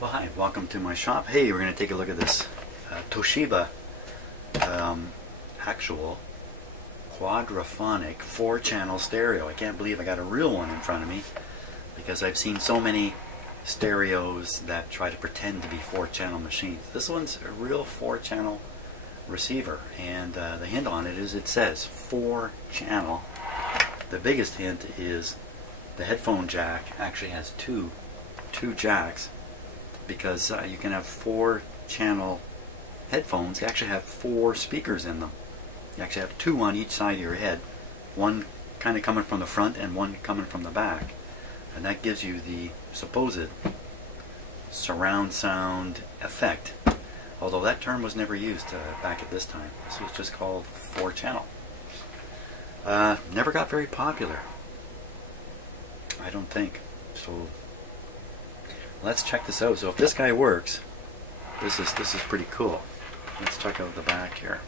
Well, hi, welcome to my shop. Hey, we're going to take a look at this Toshiba actual quadraphonic 4-channel stereo. I can't believe I got a real one in front of me because I've seen so many stereos that try to pretend to be 4-channel machines. This one's a real 4-channel receiver, and the hint on it is it says 4-channel. The biggest hint is the headphone jack actually has two jacks, because you can have 4-channel headphones. You actually have 4 speakers in them. You actually have 2 on each side of your head, one kind of coming from the front and one coming from the back, and that gives you the supposed surround sound effect, although that term was never used back at this time. This was just called 4-channel. Never got very popular, I don't think. So let's check this out. So if this guy works, this is pretty cool. Let's check out the back here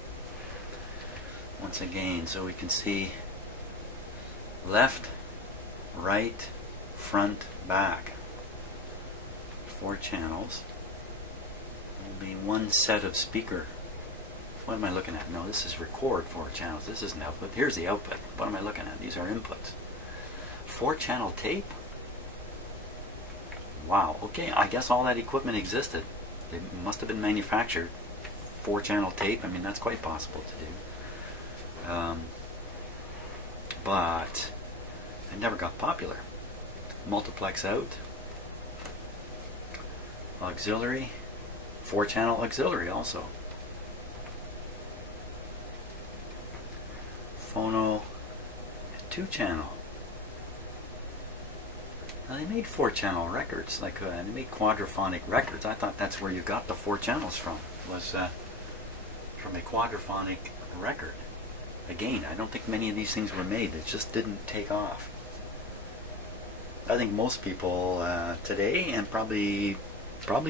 once again, so we can see left, right, front, back. 4 channels. Will be one set of speaker. What am I looking at? No, this is record 4 channels. This isn't output. Here's the output. What am I looking at? These are inputs. 4-channel tape. Wow, okay, I guess all that equipment existed. They must have been manufactured. 4-channel tape, I mean, that's quite possible to do. But it never got popular. Multiplex out. Auxiliary. 4-channel auxiliary also. Phono. 2-channel. Now, they made 4-channel records, like they made quadraphonic records. I thought that's where you got the 4 channels from, was from a quadraphonic record. Again, I don't think many of these things were made. It just didn't take off. I think most people today, and probably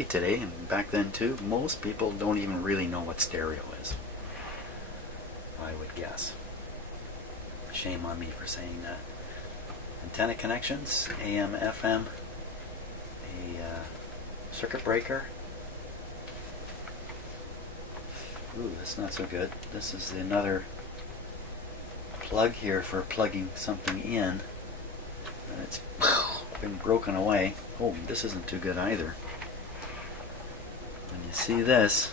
today, and back then too, most people don't even really know what stereo is, I would guess. Shame on me for saying that. Antenna connections, AM, FM, a circuit breaker. Ooh, that's not so good. This is another plug here for plugging something in. It's been broken away. Oh, this isn't too good either. When you see this,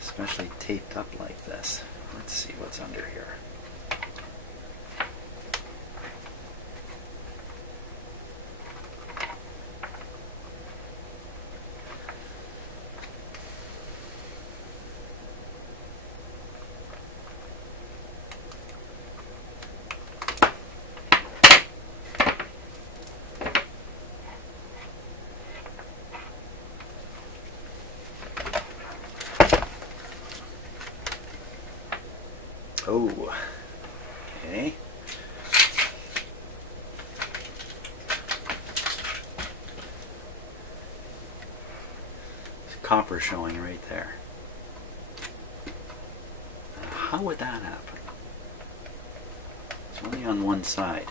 especially taped up like this. Let's see what's under here. Oh, okay. There's copper showing right there. How would that happen? It's only on one side.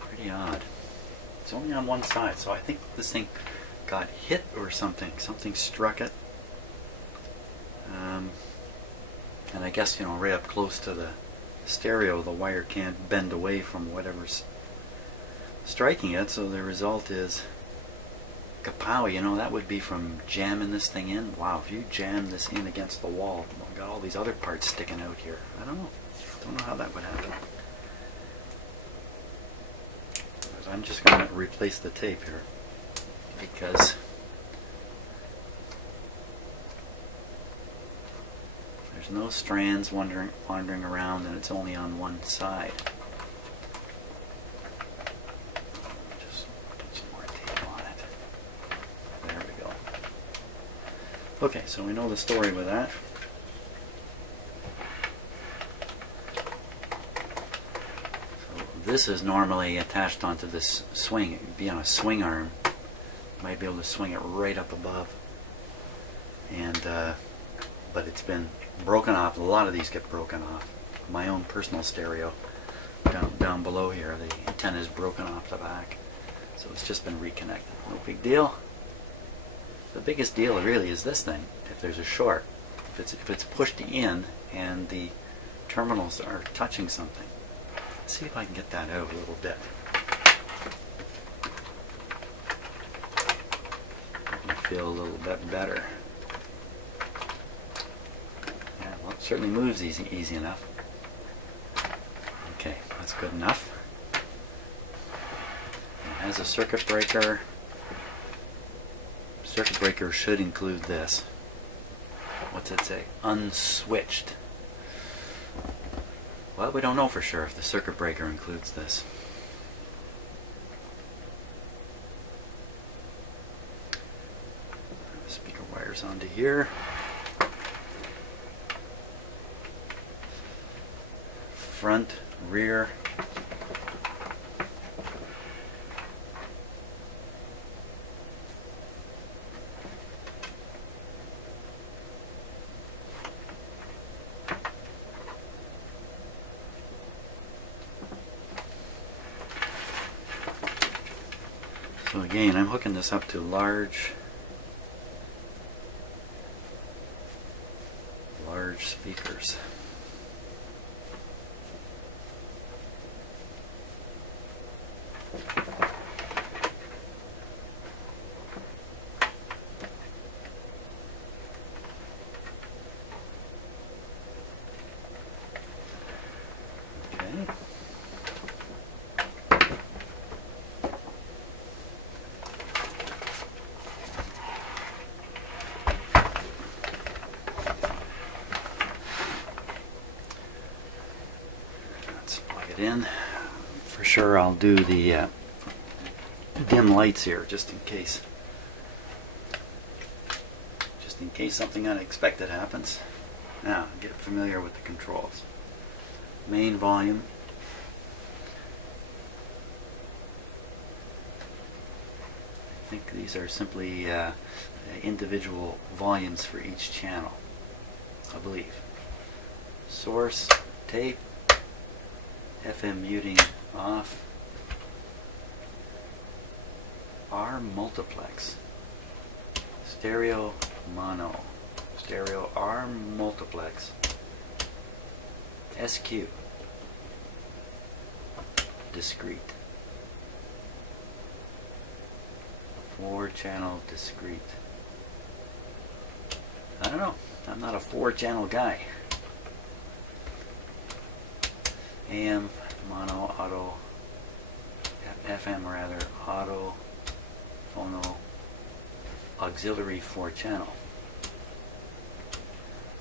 Pretty odd. It's only on one side, so I think this thing got hit or something. Something struck it. And I guess, you know, right up close to the stereo, the wire can't bend away from whatever's striking it, so the result is kapow. You know, that would be from jamming this thing in. Wow, if you jam this in against the wall, we've got all these other parts sticking out here. I don't know how that would happen. But I'm just going to replace the tape here, because there's no strands wandering around, and it's only on one side. Just put some more tape on it. There we go. Okay, so we know the story with that. So this is normally attached onto this swing. It would be on a swing arm. You might be able to swing it right up above. And but it's been broken off. A lot of these get broken off. My own personal stereo down below here, the antenna is broken off the back, so it's just been reconnected. No big deal. The biggest deal really is this thing. If there's a short, if it's pushed in and the terminals are touching something. Let's see if I can get that out a little bit. I can feel a little bit better. Yeah, well, it certainly moves easy enough. Okay, that's good enough. It has a circuit breaker. Circuit breaker should include this. What's it say? Unswitched. Well, we don't know for sure if the circuit breaker includes this. Speaker wires onto here. Front, rear. So again, I'm hooking this up to large speakers. Okay. In. For sure I'll do the dim lights here just in case something unexpected happens. Now get familiar with the controls. Main volume, I think these are simply individual volumes for each channel, I believe. Source, tape, FM muting off, R multiplex, stereo mono, stereo R multiplex, SQ, discrete, 4-channel discrete. I don't know, I'm not a 4-channel guy. AM, mono, auto, FM rather, auto, phono, auxiliary 4-channel.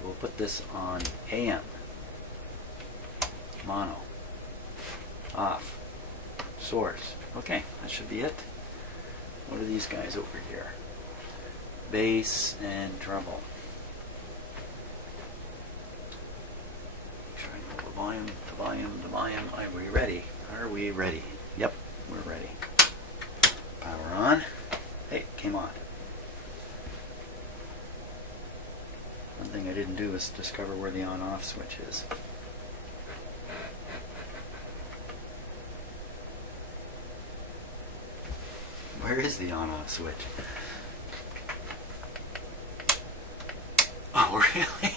We'll put this on AM, mono, off, source. Okay, that should be it. What are these guys over here? Bass and treble. The volume. Are we ready? Are we ready? Yep, we're ready. Power on. Hey, it came on. One thing I didn't do is discover where the on-off switch is. Where is the on-off switch? Oh, really?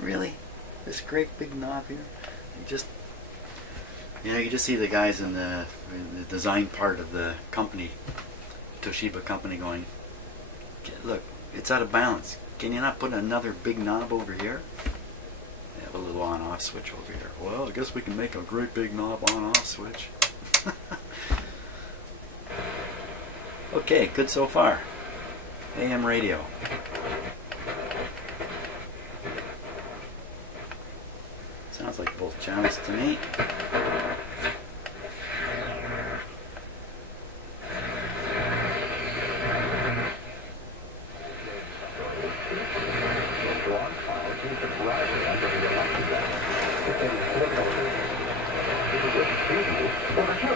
Really? This great big knob here? You just see the guys in the design part of the company, Toshiba company, going, look, it's out of balance. Can you not put another big knob over here? They have a little on-off switch over here. Well, I guess we can make a great big knob on-off switch. Okay, good so far. AM radio. Sounds like both channels to me.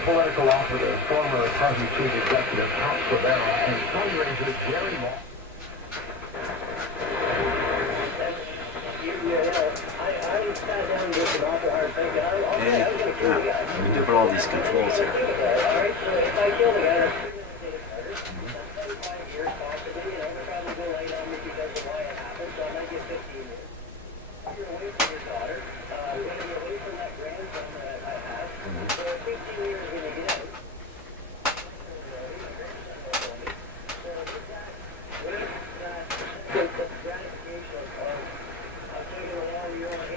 Political operative, former party chief executive Pat Slavero, and fundraiser Jerry Moore. all these controls here.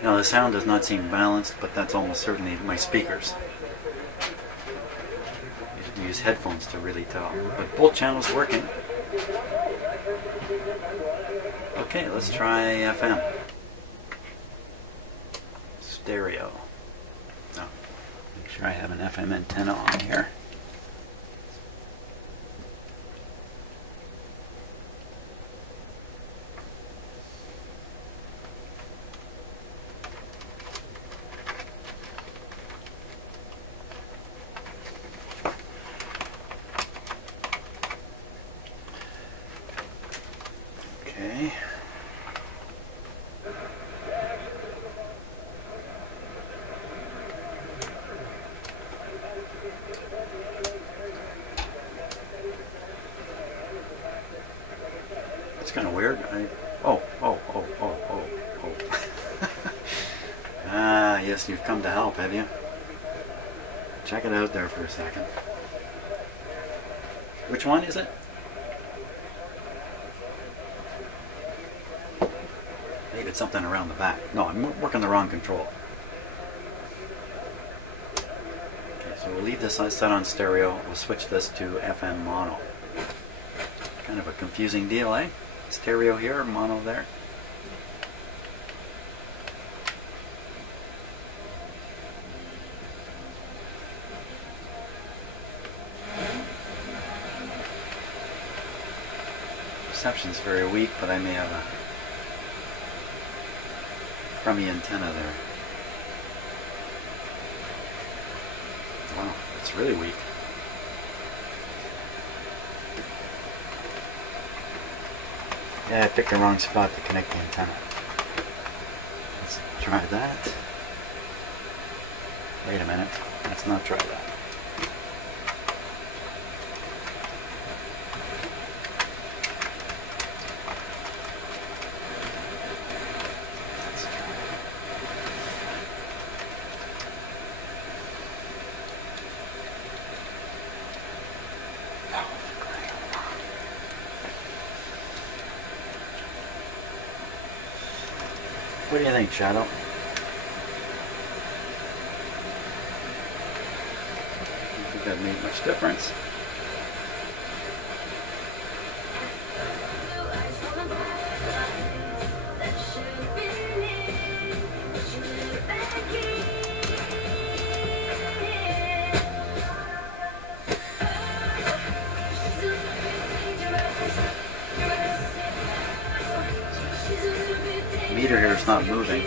Now the sound does not seem balanced, but that's almost certainly my speakers. You use headphones to really tell. But both channels working. Okay, let's try FM. Stereo. Oh, make sure I have an FM antenna on here. Okay. It's kind of weird. Oh. Ah, yes, you've come to help, have you? Check it out there for a second. Which one is it? Maybe it's something around the back. No, I'm working the wrong control. Okay, so we'll leave this set on stereo. We'll switch this to FM mono. Kind of a confusing deal, eh? Stereo here, mono there. Reception's very weak, but I may have a crummy antenna there. Wow, it's really weak. Yeah, I picked the wrong spot to connect the antenna. Let's try that. Wait a minute, let's not try that. What do you think, Shadow? Don't think that made much difference. The meter here is not moving.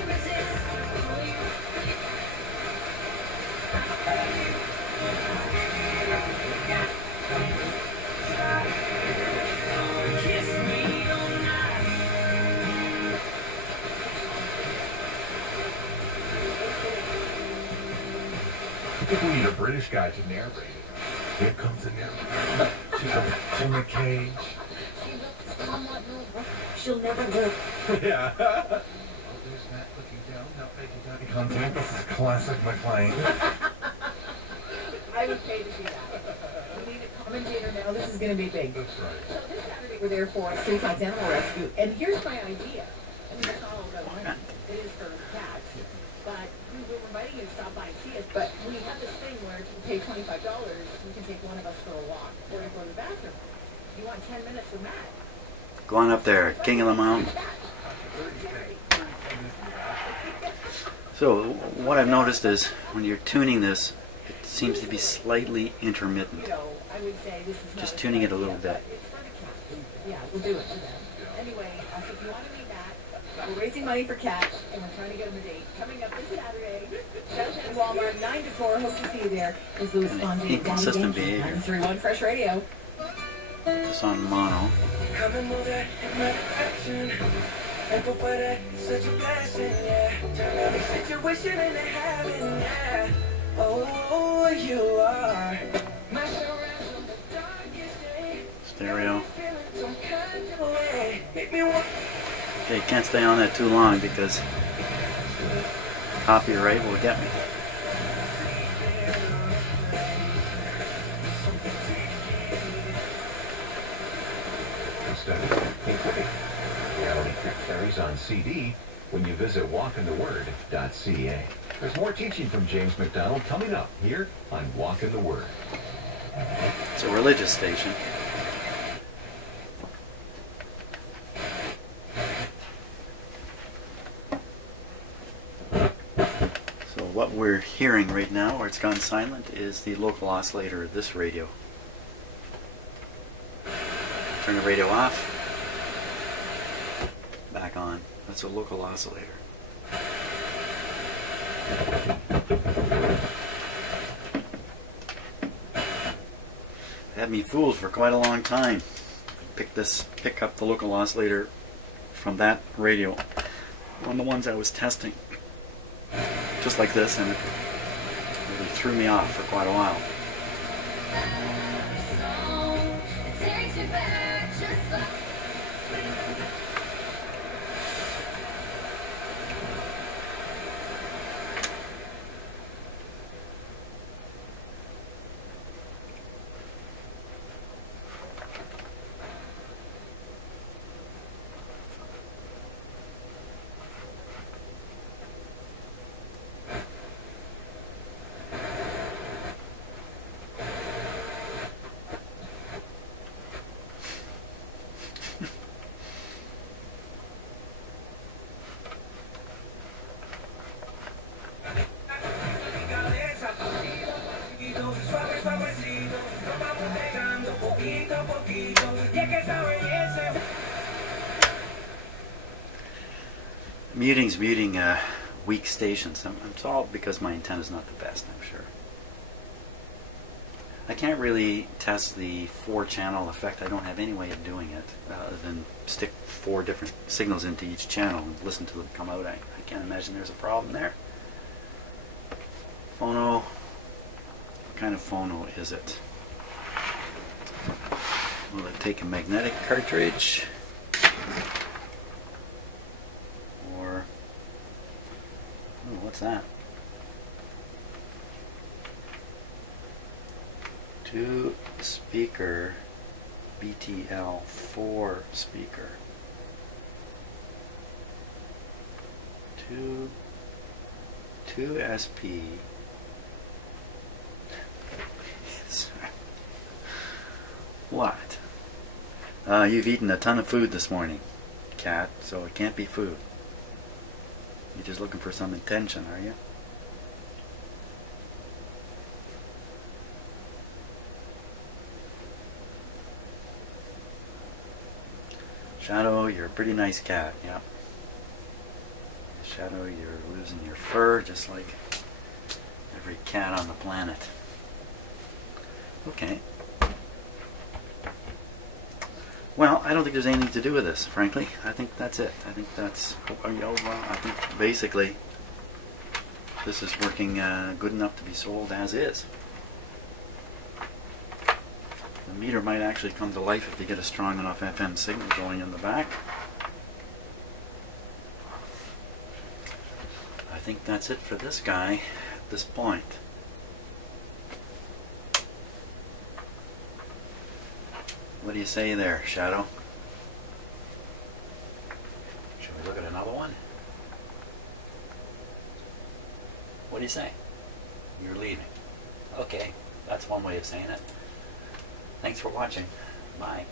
I think we need a British guy to narrate it. Here comes the narrator. She's in the cage. She'll never look. Yeah. Oh, there's Matt looking down, not making eye contact. This is classic McLean. I would pay to see that. We need a commentator now. This is going to be big. That's right. So this Saturday we're there for Street Fights Animal Rescue, and here's my idea. I mean, it's not all about money. It is for cats. But we were inviting you to stop by and see us, but we have this thing where if you pay $25, we can take one of us for a walk or to go to the bathroom. You want 10 minutes with Matt? Go on up there, King of the Mountain. So what I've noticed is when you're tuning this, it seems to be slightly intermittent. You know, I would say this is Just tuning it a little bit. It's for the cats. Yeah, we'll do it for them. Anyway, so if you want to meet Matt, we're raising money for cats, and we're trying to get them a date. Coming up this Saturday, downtown Walmart, 9 to 4. Hope to see you there. Is Louis Fonzie. Inconsistent behavior. 93.1 Fresh Radio. Put this on mono. Come and move that in my direction. Thankful for that, such a blessing, yeah. Turn every situation into heaven, yeah. Oh, you are. Stereo. Some kind of way. Make me want. Okay, can't stay on that too long because copyright will get me. Reality Trick carries on CD when you visit walkintheword.ca. There's more teaching from James McDonald coming up here on Walk in the Word. It's a religious station. So what we're hearing right now, where it's gone silent, is the local oscillator of this radio. Turn the radio off. Back on. That's a local oscillator. Had me fooled for quite a long time. Pick up the local oscillator from that radio. One of the ones I was testing. Just like this, and it really threw me off for quite a while. Muting's muting weak stations. It's all because my antenna's not the best, I'm sure. I can't really test the 4-channel effect. I don't have any way of doing it other than stick 4 different signals into each channel and listen to them come out. I can't imagine there's a problem there. Phono. What kind of phono is it? Will it take a magnetic cartridge? Or, oh, what's that? 2-speaker BTL 4-speaker. 2SP. What? You've eaten a ton of food this morning, cat, so it can't be food. You're just looking for some attention, are you? Shadow, you're a pretty nice cat, yeah. Shadow, you're losing your fur just like every cat on the planet. Okay. Well, I don't think there's anything to do with this, frankly. I think that's it. I think that's, I think basically this is working good enough to be sold as is. The meter might actually come to life if you get a strong enough FM signal going in the back. I think that's it for this guy at this point. What do you say there, Shadow? Should we look at another one? What do you say? You're leaving. Okay, that's one way of saying it. Thanks for watching. Bye.